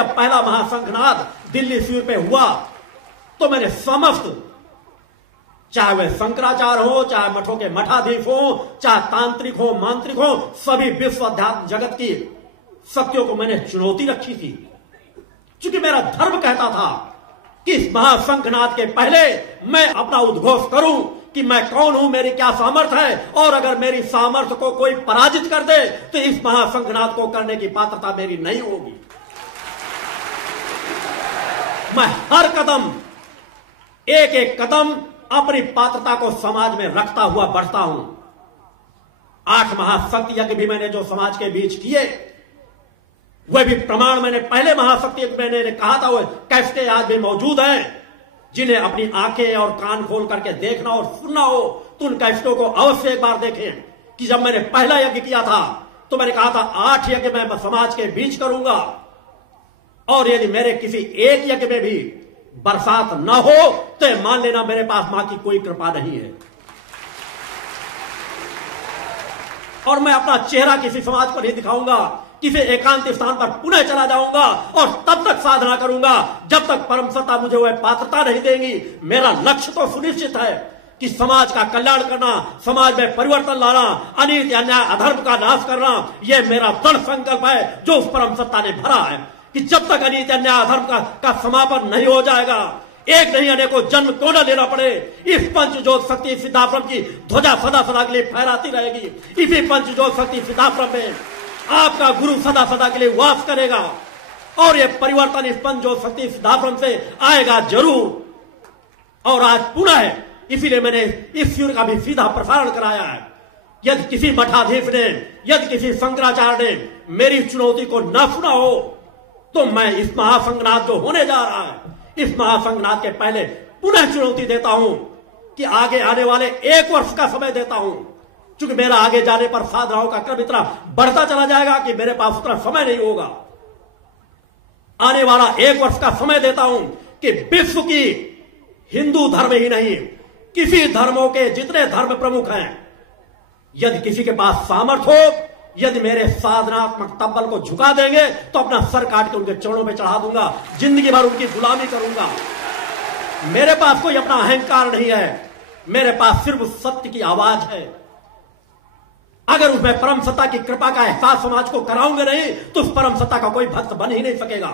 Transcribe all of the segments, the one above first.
जब पहला महाशंखनाद दिल्ली सूर पे हुआ तो मैंने समस्त, चाहे वे शंकराचार्य हो, चाहे मठों के मठाधीश हो, चाहे तांत्रिक हो, मांत्रिक हो, सभी विश्व अध्यात्म जगत की शक्तियों को मैंने चुनौती रखी थी। क्योंकि मेरा धर्म कहता था कि इस महाशंखनाद के पहले मैं अपना उद्घोष करूं कि मैं कौन हूं, मेरी क्या सामर्थ्य है, और अगर मेरी सामर्थ्य को कोई पराजित कर दे तो इस महाशंखनाद को करने की पात्रता मेरी नहीं होगी। मैं हर कदम, एक एक कदम अपनी पात्रता को समाज में रखता हुआ बढ़ता हूं। 8 महाशक्ति यज्ञ भी मैंने जो समाज के बीच किए, वह भी प्रमाण मैंने पहले महाशक्ति मैंने कहा था, वह कैसे आज भी मौजूद हैं। जिन्हें अपनी आंखें और कान खोल करके देखना और सुनना हो तो उन कैसेटों को अवश्य एक बार देखें। कि जब मैंने पहला यज्ञ किया था तो मैंने कहा था 8 यज्ञ मैं समाज के बीच करूंगा, और यदि मेरे किसी एक यज्ञ में भी बरसात न हो तो मान लेना मेरे पास मां की कोई कृपा नहीं है। और मैं अपना चेहरा किसी समाज को नहीं दिखाऊंगा, किसी एकांत स्थान पर पुनः चला जाऊंगा और तब तक साधना करूंगा जब तक परम सत्ता मुझे वह पात्रता नहीं देंगी। मेरा लक्ष्य तो सुनिश्चित है कि समाज का कल्याण करना, समाज में परिवर्तन लाना, अनीति अन्याय अधर्म का नाश करना, यह मेरा दृढ़ संकल्प है जो उस परम सत्ता ने भरा है। कि जब तक अनीति अन्याय अधर्म का समापन नहीं हो जाएगा, एक नहीं अनेकों जन्म क्यों न लेना पड़े, इस पंचज्योत शक्ति सिद्धाश्रम की ध्वजा सदा सदा के लिए फहराती रहेगी। इसी पंचज्योत शक्ति सिद्धाश्रम में आपका गुरु सदा सदा के लिए वास करेगा, और यह परिवर्तन इस पंचज्योत शक्ति सिद्धाश्रम से आएगा जरूर। और आज पुनः इसीलिए मैंने इस शिविर का भी सीधा प्रसारण कराया है। यदि किसी मठाधीश ने, यदि किसी शंकराचार्य ने मेरी चुनौती को न सुना हो तो मैं इस महाशंखनाद जो होने जा रहा है, इस महाशंखनाद के पहले पुनः चुनौती देता हूं कि आगे आने वाले 1 वर्ष का समय देता हूं। क्योंकि मेरा आगे जाने पर साधनाओं का क्रम इतना बढ़ता चला जाएगा कि मेरे पास उतना समय नहीं होगा। आने वाला 1 वर्ष का समय देता हूं कि विश्व की हिंदू धर्म ही नहीं, किसी धर्मों के जितने धर्म प्रमुख हैं, यदि किसी के पास सामर्थ्य हो, यदि मेरे साधनात्मक तब्बल को झुका देंगे तो अपना सर काट के उनके चरणों पे चढ़ा दूंगा, जिंदगी भर उनकी गुलामी करूंगा। मेरे पास कोई अपना अहंकार नहीं है, मेरे पास सिर्फ सत्य की आवाज है। अगर उसमें परम सत्ता की कृपा का एहसास समाज को कराऊंगे नहीं तो उस परम सत्ता का कोई भक्त बन ही नहीं सकेगा।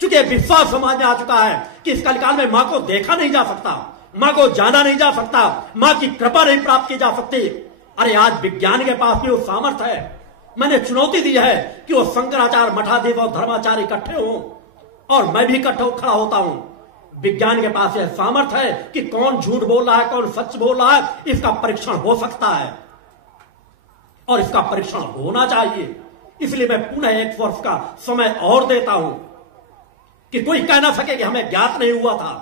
क्योंकि विश्वास समाज में आ चुका है कि इस कलिकाल में मां को देखा नहीं जा सकता, मां को जाना नहीं जा सकता, मां की कृपा नहीं प्राप्त की जा सकती। अरे आज विज्ञान के पास भी वो सामर्थ्य है। मैंने चुनौती दी है कि वो शंकराचार्य, मठाधीश और धर्माचार्य इकट्ठे हों और मैं भी इकट्ठे खड़ा होता हूं। विज्ञान के पास यह सामर्थ्य है कि कौन झूठ बोल रहा है, कौन सच बोल रहा है, इसका परीक्षण हो सकता है और इसका परीक्षण होना चाहिए। इसलिए मैं पुनः 1 वर्ष का समय और देता हूं कि कोई कह ना सके कि हमें ज्ञात नहीं हुआ था।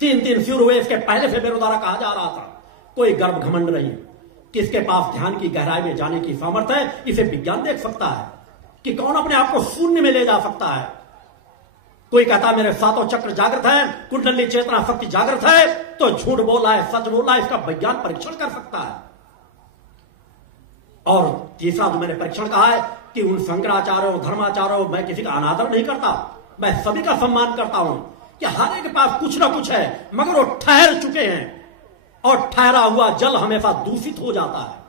3 शिविर हुए, इसके पहले से मेरे द्वारा कहा जा रहा था। कोई गर्व घमंड नहीं, किसके पास ध्यान की गहराई में जाने की सामर्थ्य है, इसे विज्ञान देख सकता है कि कौन अपने आप को शून्य में ले जा सकता है। कोई कहता है मेरे 7 चक्र जागृत है, कुंडली चेतना शक्ति जागृत है, तो झूठ बोल रहा है, सच बोल रहा है, इसका विज्ञान परीक्षण कर सकता है। और तीसरा जो मैंने परीक्षण कहा है कि उन शंकराचार्यों, धर्माचार्यों, मैं किसी का अनादर नहीं करता, मैं सभी का सम्मान करता हूं कि हर एक के पास कुछ ना कुछ है, मगर वो ठहर चुके हैं और ठहरा हुआ जल हमेशा दूषित हो जाता है।